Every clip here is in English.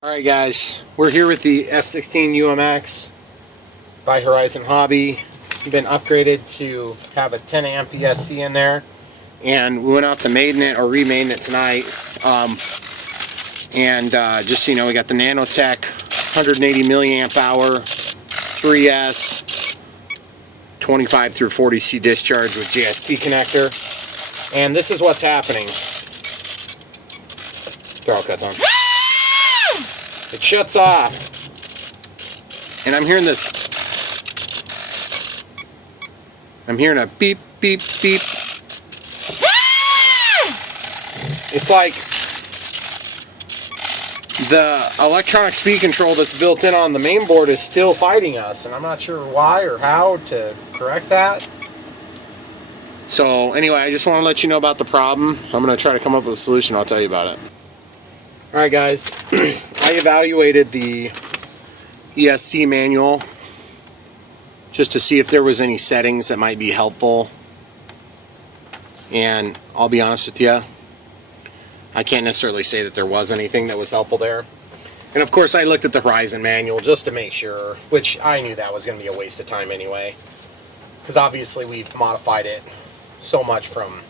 Alright guys, we're here with the F-16 UMX by Horizon Hobby. We've been upgraded to have a 10 amp ESC in there, and we went out to maiden it or remaiden it tonight. Just so you know, we got the nano-tech 180 milliamp hour 3S 25 through 40C discharge with JST connector, and this is what's happening. Throttle cuts on. It shuts off, and I'm hearing this. I'm hearing a beep, beep, beep. It's like the electronic speed control that's built in on the main board is still fighting us, and I'm not sure why or how to correct that. So anyway, I just want to let you know about the problem. I'm going to try to come up with a solution. I'll tell you about it. Alright guys, I evaluated the ESC manual just to see if there was any settings that might be helpful, and I'll be honest with you, I can't necessarily say that there was anything that was helpful there. And of course I looked at the Horizon manual just to make sure, which I knew that was going to be a waste of time anyway, because obviously we've modified it so much from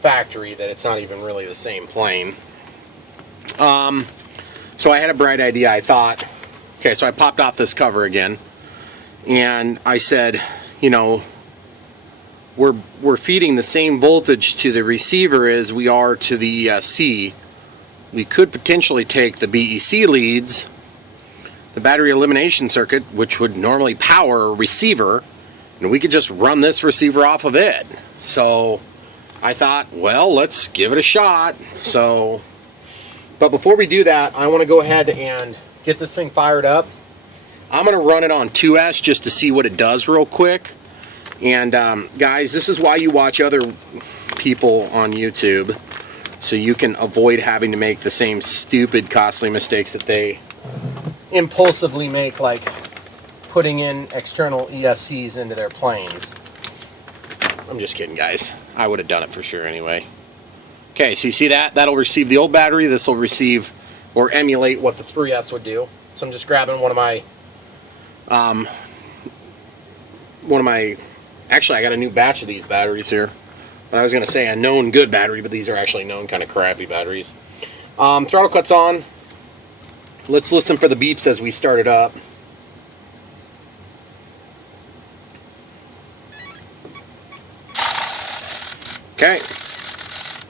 factory that it's not even really the same plane. So I had a bright idea. I thought, okay, so I popped off this cover again, and I said, you know, we're feeding the same voltage to the receiver as we are to the ESC. We could potentially take the BEC leads, the battery elimination circuit, which would normally power a receiver, and we could just run this receiver off of it. So I thought, well, let's give it a shot. But before we do that, I want to go ahead and get this thing fired up. I'm going to run it on 2S just to see what it does real quick. And guys, this is why you watch other people on YouTube, so you can avoid having to make the same stupid, costly mistakes that they impulsively make, like putting in external ESCs into their planes. I'm just kidding, guys. I would have done it for sure anyway. Okay, so you see that? That'll receive the old battery. This will receive or emulate what the 3S would do. So I'm just grabbing one of my, actually I got a new batch of these batteries here. I was going to say a known good battery, but these are actually known kind of crappy batteries. Throttle cuts on. Let's listen for the beeps as we start it up. Okay.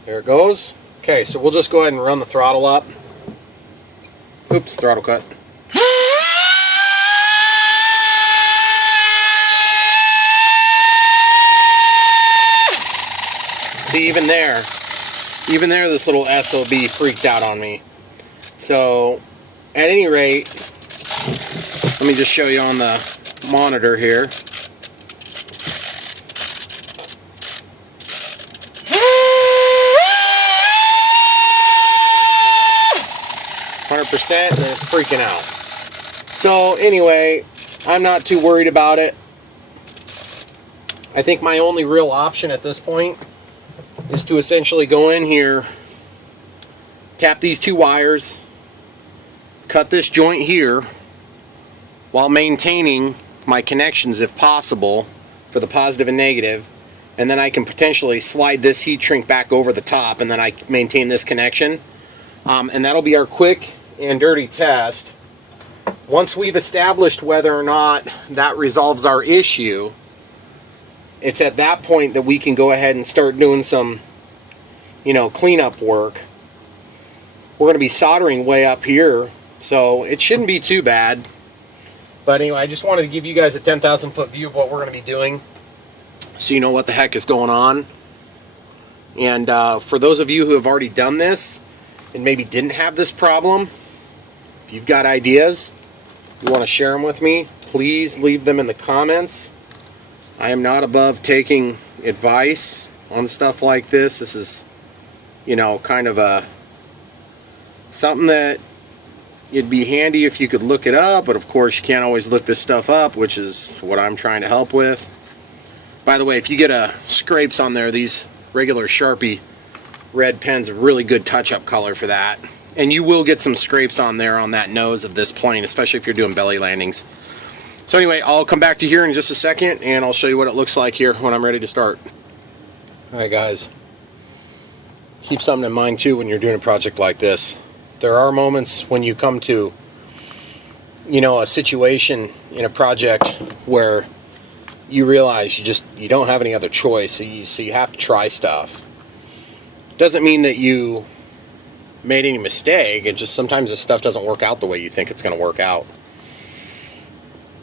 There it goes. Okay, so we'll just go ahead and run the throttle up. Oops, throttle cut. See, even there, this little SOB freaked out on me. So, at any rate, let me just show you on the monitor here. And it's freaking out. So anyway, I'm not too worried about it. I think my only real option at this point is to essentially go in here, tap these two wires, cut this joint here while maintaining my connections if possible for the positive and negative, and then I can potentially slide this heat shrink back over the top, and then I maintain this connection, and that'll be our quick and dirty test. Once we've established whether or not that resolves our issue, it's at that point that we can go ahead and start doing some, you know, cleanup work. We're going to be soldering way up here, so it shouldn't be too bad. But anyway, I just wanted to give you guys a 10,000 foot view of what we're going to be doing, so you know what the heck is going on. And for those of you who have already done this and maybe didn't have this problem, if you've got ideas, you want to share them with me, please leave them in the comments. I am not above taking advice on stuff like this. This is, you know, kind of something that it'd be handy if you could look it up, but of course you can't always look this stuff up, which is what I'm trying to help with. By the way, if you get scrapes on there, these regular Sharpie red pen's a really good touch-up color for that. And you will get some scrapes on there on that nose of this plane, especially if you're doing belly landings. So anyway, I'll come back to here in just a second and I'll show you what it looks like here when I'm ready to start. Alright guys, keep something in mind too when you're doing a project like this. There are moments when you come to, you know, a situation in a project where you realize you don't have any other choice, so you have to try stuff. Doesn't mean that you made any mistake, it just sometimes this stuff doesn't work out the way you think it's going to work out.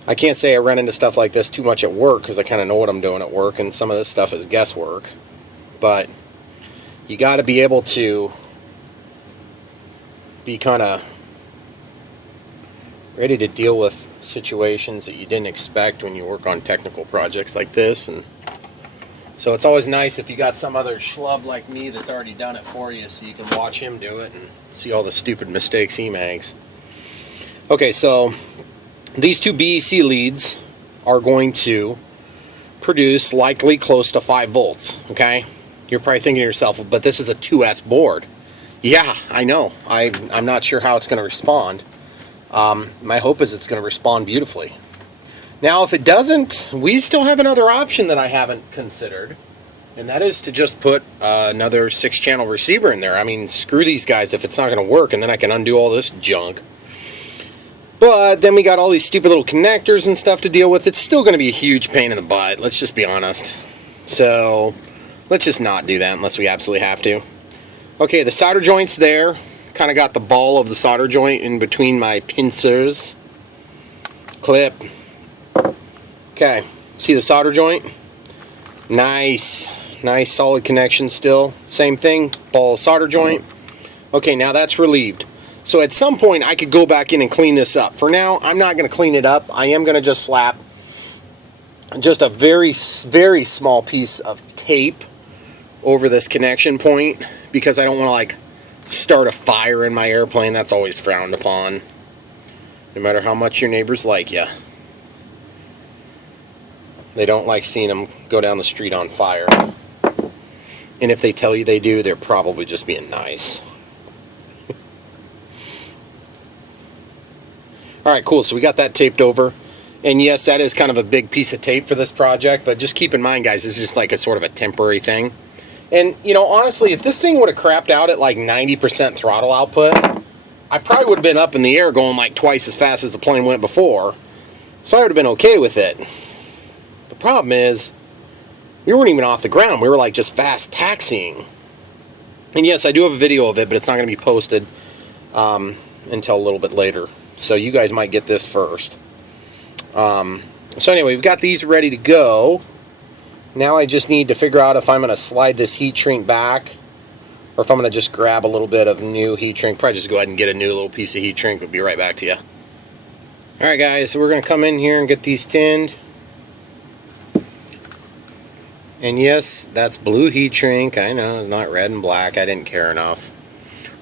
I can't say I run into stuff like this too much at work because I kind of know what I'm doing at work, and some of this stuff is guesswork. But you got to be able to be kind of ready to deal with situations that you didn't expect when you work on technical projects like this. And so it's always nice if you got some other schlub like me that's already done it for you, so you can watch him do it and see all the stupid mistakes he makes. Okay, so these two BEC leads are going to produce likely close to 5 volts, okay? You're probably thinking to yourself, but this is a 2S board. Yeah, I know. I'm not sure how it's going to respond. My hope is it's going to respond beautifully. Now, if it doesn't, we still have another option that I haven't considered, and that is to just put another 6-channel receiver in there. I mean, screw these guys if it's not going to work, and then I can undo all this junk. But then we got all these stupid little connectors and stuff to deal with. It's still going to be a huge pain in the butt, let's just be honest. So let's just not do that unless we absolutely have to. Okay, the solder joint's there. Kind of got the ball of the solder joint in between my pincers. Clip. Okay, see the solder joint? Nice solid connection still. Same thing, ball of solder joint. Okay, now that's relieved. So at some point I could go back in and clean this up. For now, I'm not going to clean it up. I am going to just slap just a very, very small piece of tape over this connection point because I don't want to like start a fire in my airplane. That's always frowned upon, no matter how much your neighbors like you. They don't like seeing them go down the street on fire. And if they tell you they do, they're probably just being nice. Alright, cool. So we got that taped over. And yes, that is kind of a big piece of tape for this project, but just keep in mind, guys, this is just like a sort of a temporary thing. And, you know, honestly, if this thing would have crapped out at like 90% throttle output, I probably would have been up in the air going like twice as fast as the plane went before. So I would have been okay with it. The problem is, we weren't even off the ground. We were like just fast taxiing. And yes, I do have a video of it, but it's not going to be posted until a little bit later. So you guys might get this first. So anyway, we've got these ready to go. Now I just need to figure out if I'm going to slide this heat shrink back or if I'm going to just grab a little bit of new heat shrink. Probably just go ahead and get a new little piece of heat shrink. We'll be right back to you. Alright guys, so we're going to come in here and get these tinned. And yes, that's blue heat shrink. I know, it's not red and black. I didn't care enough.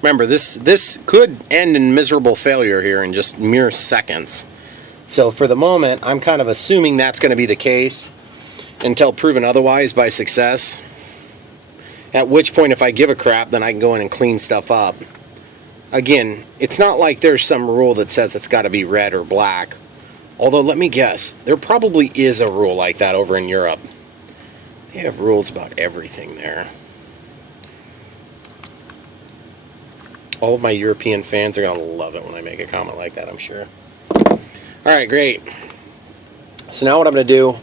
Remember, this could end in miserable failure here in just mere seconds. So for the moment, I'm kind of assuming that's going to be the case until proven otherwise by success. At which point, if I give a crap, then I can go in and clean stuff up. Again, it's not like there's some rule that says it's got to be red or black. Although, let me guess, there probably is a rule like that over in Europe. They have rules about everything there. All of my European fans are going to love it when I make a comment like that, I'm sure. Alright, great. So now what I'm going to do,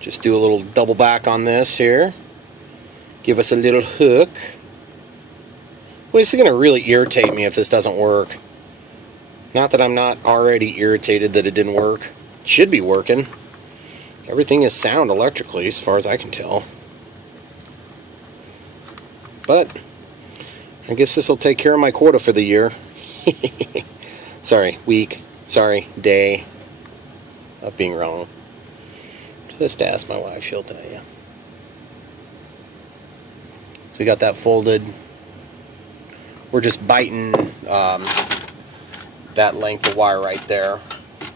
just do a little double back on this here. Give us a little hook. Well, this is going to really irritate me if this doesn't work. Not that I'm not already irritated that it didn't work. It should be working. Everything is sound electrically as far as I can tell. But I guess this will take care of my quota for the year. Sorry, week. Sorry, day of being wrong. Just ask my wife, she'll tell you. So we got that folded. We're just biting that length of wire right there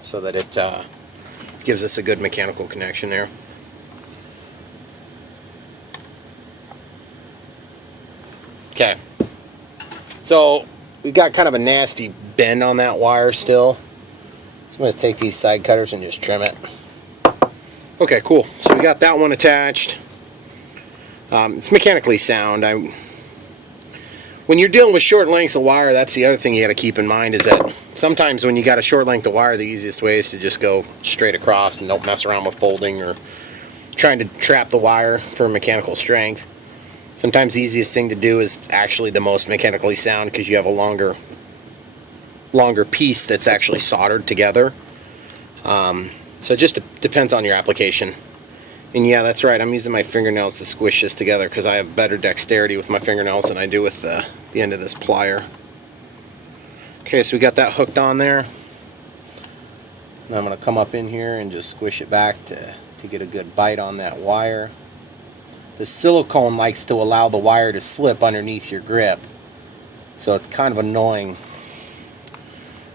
so that it gives us a good mechanical connection there. Okay, So we've got kind of a nasty bend on that wire still. So I'm going to take these side cutters and just trim it. Okay, cool. So we got that one attached. It's mechanically sound. When you're dealing with short lengths of wire, that's the other thing you got to keep in mind, is that sometimes when you got a short length of wire, the easiest way is to just go straight across and don't mess around with folding or trying to trap the wire for mechanical strength. Sometimes the easiest thing to do is actually the most mechanically sound, because you have a longer piece that's actually soldered together. So it just depends on your application. And yeah, that's right, I'm using my fingernails to squish this together because I have better dexterity with my fingernails than I do with the end of this plier. Okay, so we got that hooked on there. Now I'm going to come up in here and just squish it back to get a good bite on that wire. The silicone likes to allow the wire to slip underneath your grip, so it's kind of annoying.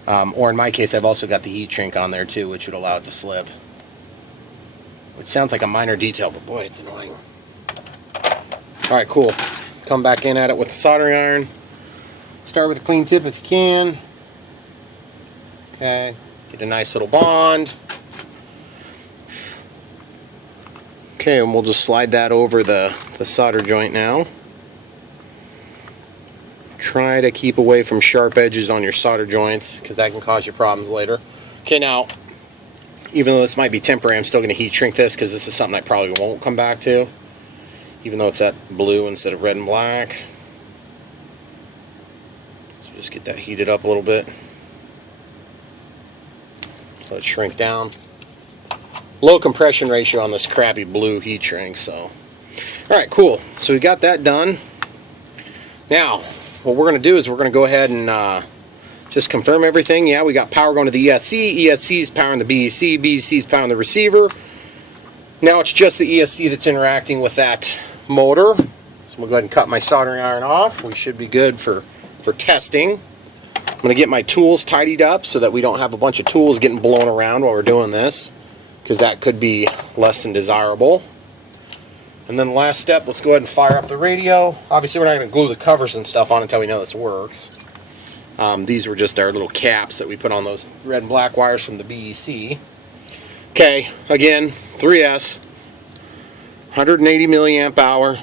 Or in my case, I've also got the heat shrink on there too, which would allow it to slip. Which sounds like a minor detail, but boy, it's annoying. Alright, cool. Come back in at it with the soldering iron. Start with a clean tip if you can. Okay, get a nice little bond. Okay, and we'll just slide that over the solder joint now. Try to keep away from sharp edges on your solder joints, because that can cause you problems later. Okay, now, even though this might be temporary, I'm still going to heat shrink this, because this is something I probably won't come back to, even though it's that blue instead of red and black. So just get that heated up a little bit. Let it shrink down. Low compression ratio on this crappy blue heat shrink. So, alright, cool. So we got that done. Now, what we're going to do is we're going to go ahead and just confirm everything. Yeah, we got power going to the ESC. ESC is powering the BEC. BEC is powering the receiver. Now it's just the ESC that's interacting with that motor. So we'll go ahead and cut my soldering iron off. We should be good for testing. I'm going to get my tools tidied up so that we don't have a bunch of tools getting blown around while we're doing this, because that could be less than desirable. And then the last step, let's go ahead and fire up the radio. Obviously, we're not going to glue the covers and stuff on until we know this works. These were just our little caps that we put on those red and black wires from the BEC. Okay, again, 3S, 180 milliamp hour,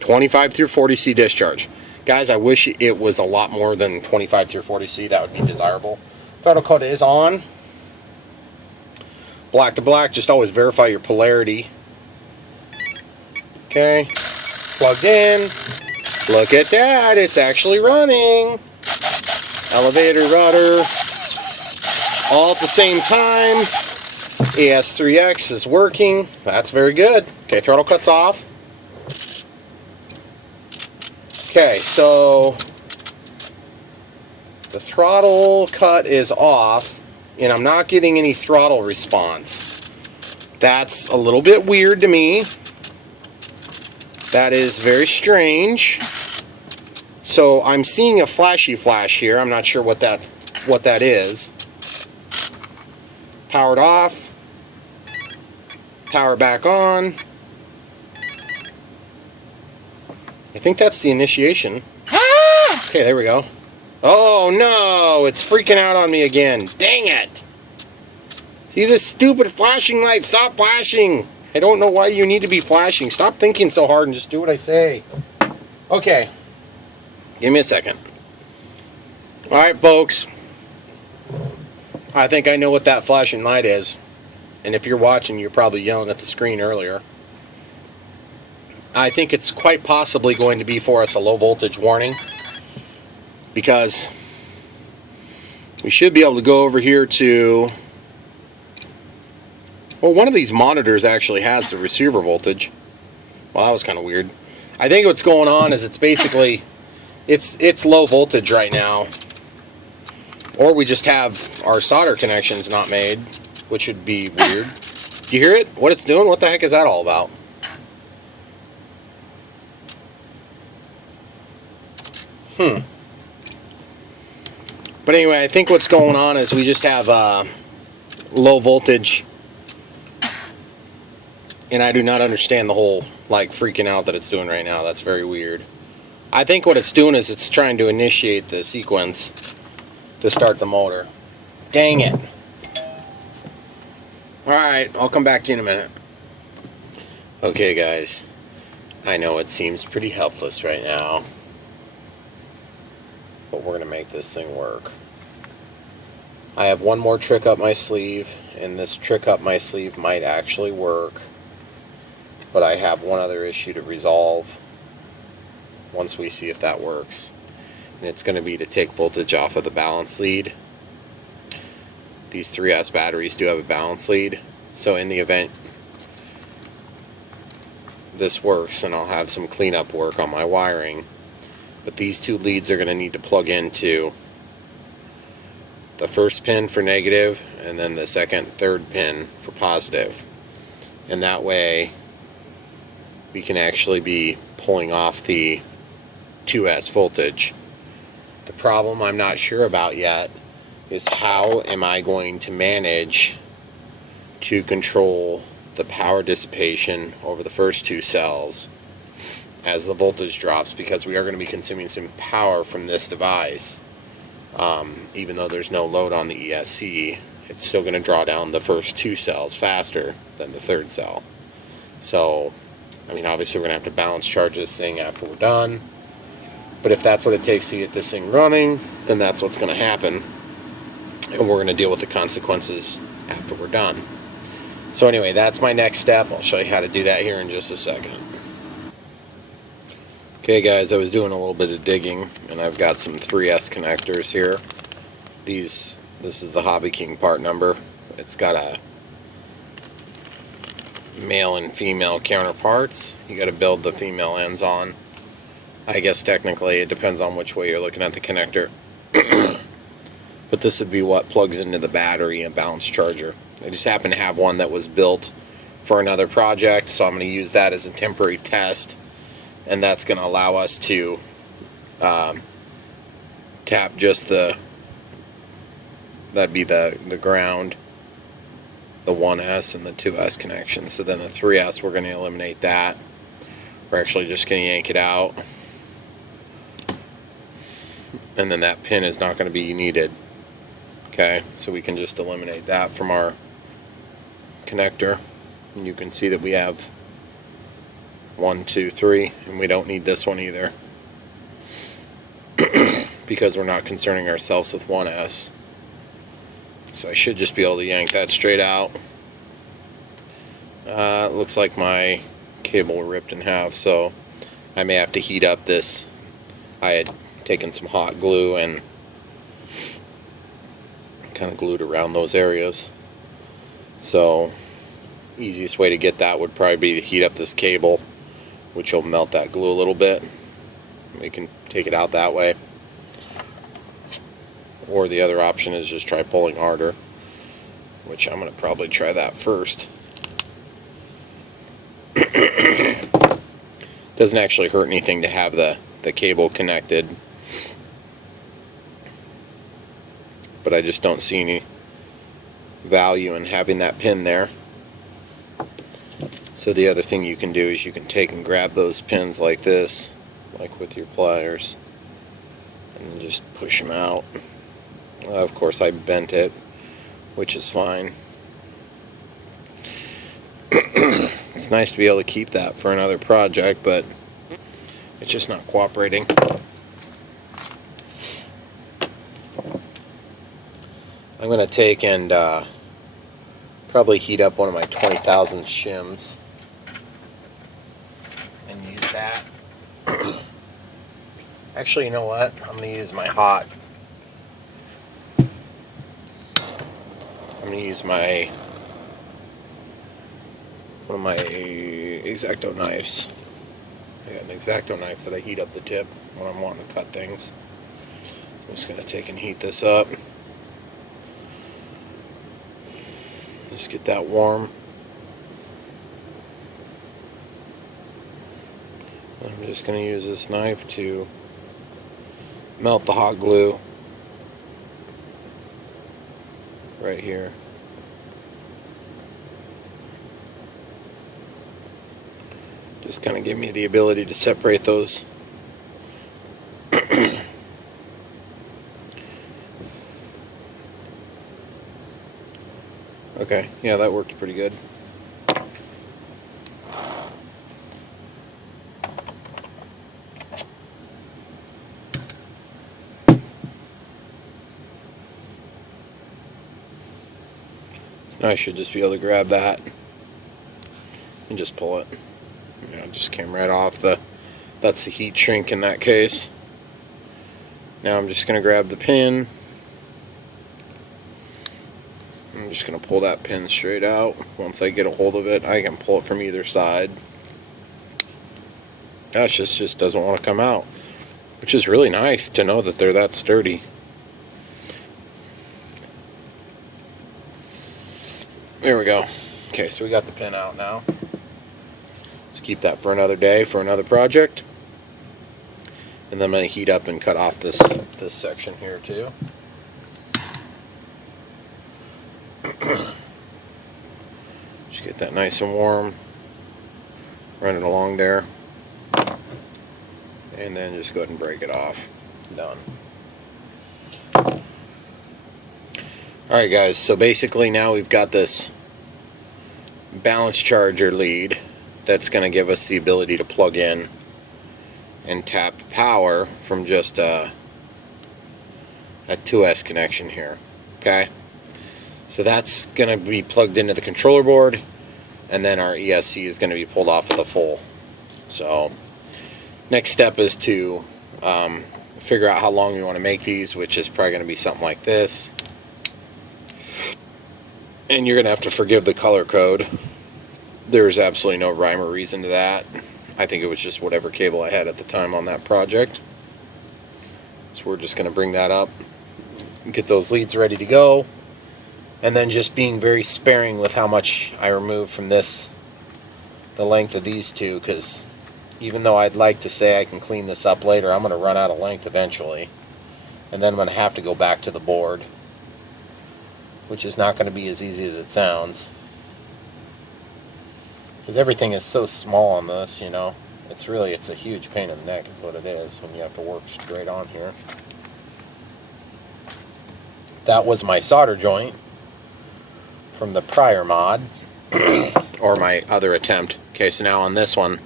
25 through 40C discharge. Guys, I wish it was a lot more than 25 through 40C. That would be desirable. Throttle code is on. Black to black, just always verify your polarity. Okay, plugged in. Look at that, it's actually running. Elevator, rudder, all at the same time. ES3X is working. That's very good. Okay, throttle cuts off. Okay, so the throttle cut is off, and I'm not getting any throttle response. That's a little bit weird to me. That is very strange. So I'm seeing a flashy flash here. I'm not sure what that is. Powered off. Power back on. I think that's the initiation. Okay, there we go. Oh no, it's freaking out on me again. Dang it. See this stupid flashing light? Stop flashing. I don't know why you need to be flashing. Stop thinking so hard and just do what I say. Okay. Give me a second. Alright, folks. I think I know what that flashing light is. And if you're watching, you're probably yelling at the screen earlier. I think it's quite possibly going to be for us a low voltage warning, because we should be able to go over here to, well, one of these monitors actually has the receiver voltage. Well, that was kind of weird. I think what's going on is it's basically it's low voltage right now, or we just have our solder connections not made, which would be weird. Do you hear it? What it's doing? What the heck is that all about? But anyway, I think what's going on is we just have low voltage, and I do not understand the whole like freaking out that it's doing right now. That's very weird. I think what it's doing is it's trying to initiate the sequence to start the motor. Dang it. Alright, I'll come back to you in a minute. Okay guys, I know it seems pretty helpless right now, but we're going to make this thing work. I have one more trick up my sleeve, and this trick up my sleeve might actually work, but I have one other issue to resolve once we see if that works. And it's going to be to take voltage off of the balance lead. These 3S batteries do have a balance lead, so in the event this works, and I'll have some cleanup work on my wiring, but these two leads are going to need to plug into the first pin for negative and then the second, third pin for positive, and that way we can actually be pulling off the 2S voltage. The problem I'm not sure about yet is how am I going to manage to control the power dissipation over the first two cells as the voltage drops, because we are going to be consuming some power from this device. Even though there's no load on the ESC, it's still going to draw down the first two cells faster than the third cell. So, I mean, obviously we're going to have to balance charge this thing after we're done, but if that's what it takes to get this thing running, then that's what's going to happen, and we're going to deal with the consequences after we're done. So anyway, that's my next step. I'll show you how to do that here in just a second. Okay guys, I was doing a little bit of digging, and I've got some 3S connectors here. This is the Hobby King part number. It's got a male and female counterparts. You got to build the female ends on. I guess technically it depends on which way you're looking at the connector. But this would be what plugs into the battery and balance charger. I just happen to have one that was built for another project, so I'm going to use that as a temporary test, and that's going to allow us to tap just that'd be the ground, the 1S and the 2S connection. So then the 3S, we're going to eliminate that. We're actually just going to yank it out, and then that pin is not going to be needed. Okay, so we can just eliminate that from our connector, and you can see that we have 1, 2, 3, and we don't need this one either because we're not concerning ourselves with 1S. So I should just be able to yank that straight out. It looks like my cable ripped in half, so I may have to heat up this. I had taken some hot glue and kind of glued around those areas. So easiest way to get that would probably be to heat up this cable, which will melt that glue a little bit. We can take it out that way. Or the other option is just try pulling harder, which I'm going to probably try that first. Doesn't actually hurt anything to have the cable connected, but I just don't see any value in having that pin there. So the other thing you can do is you can take and grab those pins like this, like with your pliers, and just push them out. Of course I bent it, which is fine. It's nice to be able to keep that for another project, but it's just not cooperating. I'm going to take and probably heat up one of my 20,000 shims and use that. Actually, you know what? I'm going to use my hot. I'm going to use one of my X-Acto knives. I got an X-Acto knife that I heat up the tip when I'm wanting to cut things. So I'm just going to take and heat this up. Just get that warm. I'm just going to use this knife to melt the hot glue right here. Just kind of give me the ability to separate those Okay, yeah, that worked pretty good. I should just be able to grab that and just pull it. You know, just came right off the, that's the heat shrink in that case. Now I'm just going to grab the pin. I'm just going to pull that pin straight out. Once I get a hold of it, I can pull it from either side. Gosh, this just doesn't want to come out, which is really nice to know that they're that sturdy. There we go. Okay, so we got the pin out now. Let's keep that for another day, for another project. And then I'm going to heat up and cut off this section here too. Just get that nice and warm. Run it along there. And then just go ahead and break it off. Done. Alright guys, so basically now we've got this balance charger lead that's going to give us the ability to plug in and tap power from just a 2S connection here. Okay, so that's going to be plugged into the controller board, and then our ESC is going to be pulled off of the full. So next step is to figure out how long we want to make these, which is probably going to be something like this. And you're going to have to forgive the color code. There's absolutely no rhyme or reason to that. I think it was just whatever cable I had at the time on that project. So we're just going to bring that up and get those leads ready to go. And then just being very sparing with how much I remove from this, the length of these two, because even though I'd like to say I can clean this up later, I'm going to run out of length eventually. And then I'm going to have to go back to the board, which is not going to be as easy as it sounds. Because everything is so small on this, you know. It's a huge pain in the neck is what it is when you have to work straight on here. That was my solder joint from the prior mod, or my other attempt. Okay, so now on this one,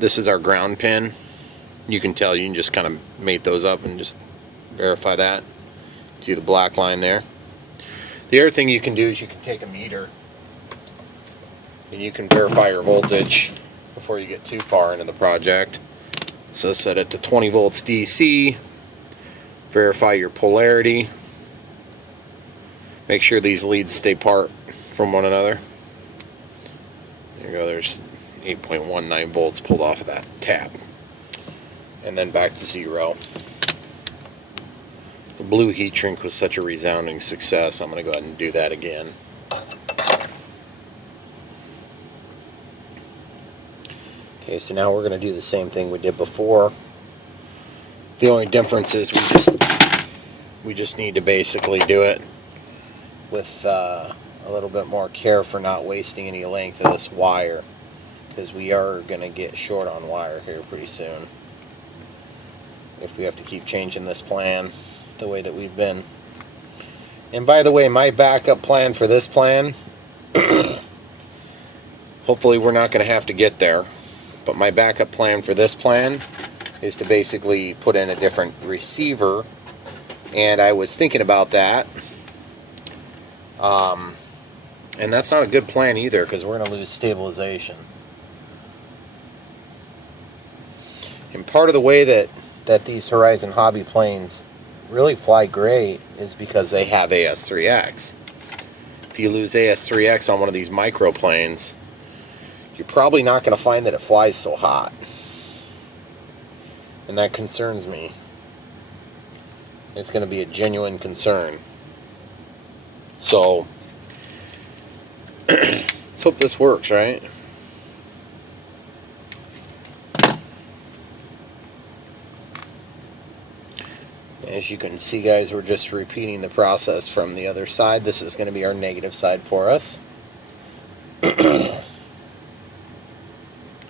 this is our ground pin. You can tell, you can just kind of mate those up and just verify that. See the black line there? The other thing you can do is you can take a meter and you can verify your voltage before you get too far into the project. So set it to 20 volts DC, verify your polarity, make sure these leads stay apart from one another. There you go, there's 8.19 volts pulled off of that tap. And then back to 0. The blue heat shrink was such a resounding success, I'm going to go ahead and do that again. Okay, so now we're going to do the same thing we did before. The only difference is we just need to basically do it with a little bit more care for not wasting any length of this wire, because we are going to get short on wire here pretty soon if we have to keep changing this plan the way that we've been. And by the way, my backup plan for this plan, hopefully we're not going to have to get there, but my backup plan for this plan is to basically put in a different receiver. And I was thinking about that, and that's not a good plan either, because we're going to lose stabilization. And part of the way that these Horizon Hobby planes really fly great is because they have AS3X. If you lose AS3X on one of these microplanes, you're probably not going to find that it flies so hot. And that concerns me. It's going to be a genuine concern. So, let's hope this works, right? As you can see, guys, we're just repeating the process from the other side. This is going to be our negative side for us.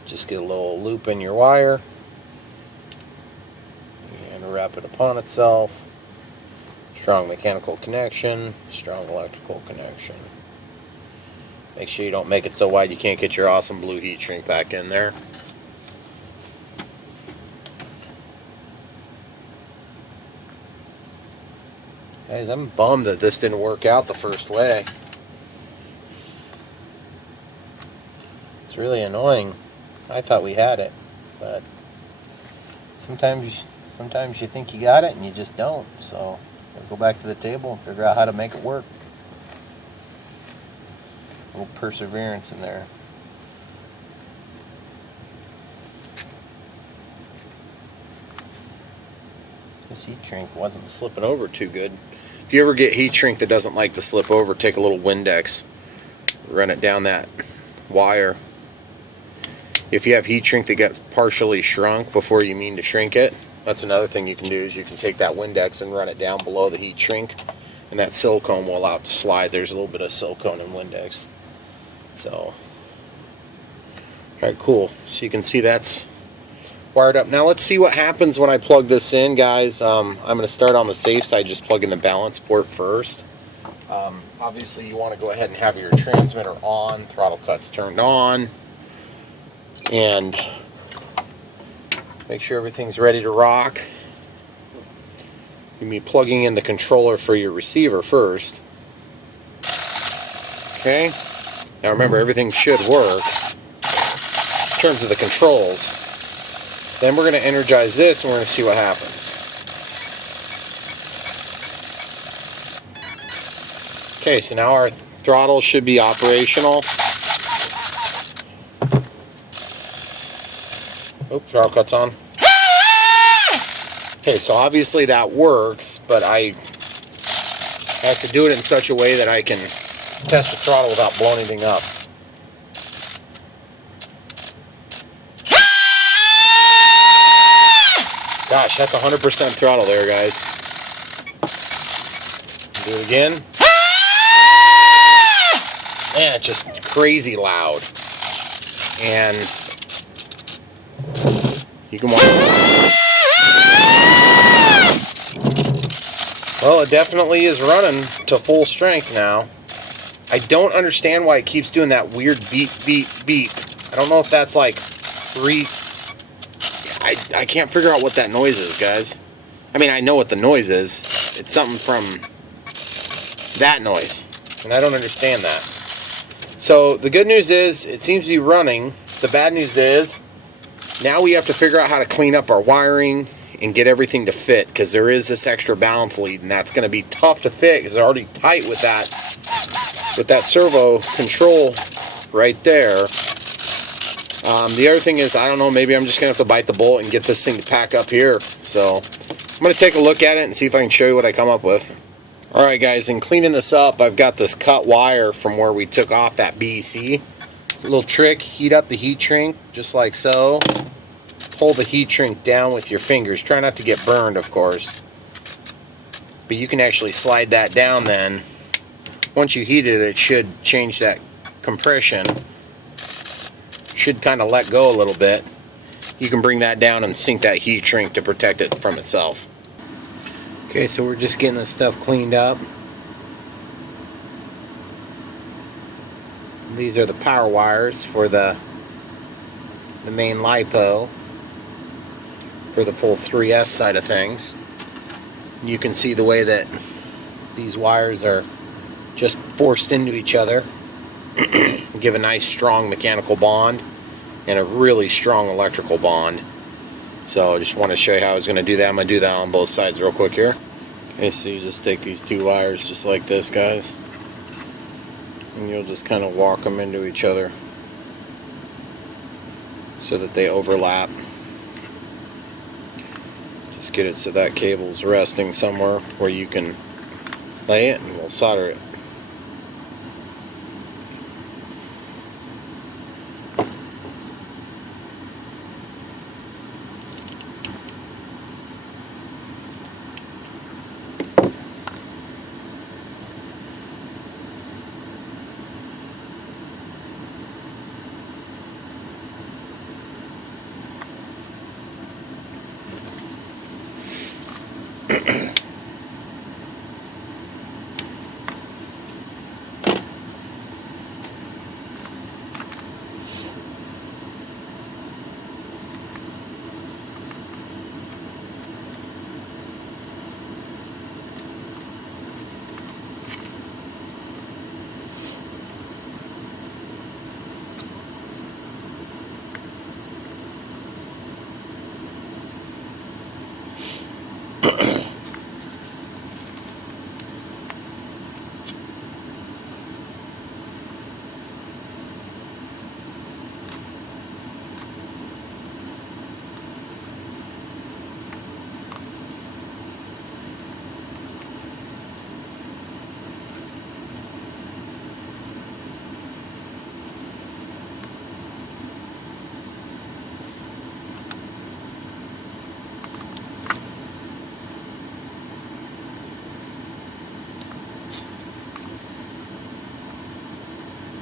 Just get a little loop in your wire and wrap it upon itself. Strong mechanical connection, strong electrical connection. Make sure you don't make it so wide you can't get your awesome blue heat shrink back in there. Guys, I'm bummed that this didn't work out the first way. It's really annoying. I thought we had it, but sometimes you think you got it and you just don't. So we'll go back to the table and figure out how to make it work. A little perseverance in there. This heat shrink wasn't slipping over too good. If you ever get heat shrink that doesn't like to slip over, take a little Windex, run it down that wire. If you have heat shrink that gets partially shrunk before you mean to shrink it, that's another thing you can do, is you can take that Windex and run it down below the heat shrink, and that silicone will allow it to slide. There's a little bit of silicone in Windex. So, alright, cool. So you can see that's wired up. Now let's see what happens when I plug this in, guys. I'm going to start on the safe side, just plug in the balance port first. Obviously you want to go ahead and have your transmitter on, throttle cuts turned on, and make sure everything's ready to rock. You'll be plugging in the controller for your receiver first. Okay. Now remember, everything should work in terms of the controls. Then we're going to energize this and we're going to see what happens. Okay, so now our throttle should be operational. Oops, throttle cuts on. Okay, so obviously that works, but I have to do it in such a way that I can test the throttle without blowing anything up. Gosh, that's 100% throttle there, guys. Do it again. Man, it's just crazy loud. And you can watch. Well, it definitely is running to full strength now. I don't understand why it keeps doing that weird beep, beep, beep. I don't know if that's like I can't figure out what that noise is, guys. I mean, I know what the noise is. It's something from that noise, and I don't understand that. So the good news is it seems to be running. The bad news is now we have to figure out how to clean up our wiring and get everything to fit, because there is this extra balance lead, and that's going to be tough to fit because it's already tight with that servo control right there. The other thing is, I don't know, maybe I'm just going to have to bite the bullet and get this thing to pack up here. So I'm going to take a look at it and see if I can show you what I come up with. Alright guys, in cleaning this up, I've got this cut wire from where we took off that BEC. A little trick, heat up the heat shrink, just like so. Hold the heat shrink down with your fingers. Try not to get burned, of course. But you can actually slide that down then. Once you heat it, it should change that compression. Should kind of let go a little bit. You can bring that down and sink that heat shrink to protect it from itself. Okay, so we're just getting this stuff cleaned up. These are the power wires for the main LiPo for the full 3S side of things. You can see the way that these wires are just forced into each other. Give a nice strong mechanical bond and a really strong electrical bond. So I just want to show you how I was going to do that. I'm going to do that on both sides real quick here. Okay, so you just take these two wires just like this, guys, and you'll just kind of walk them into each other so that they overlap. Just get it so that cable's resting somewhere where you can lay it, and we'll solder it.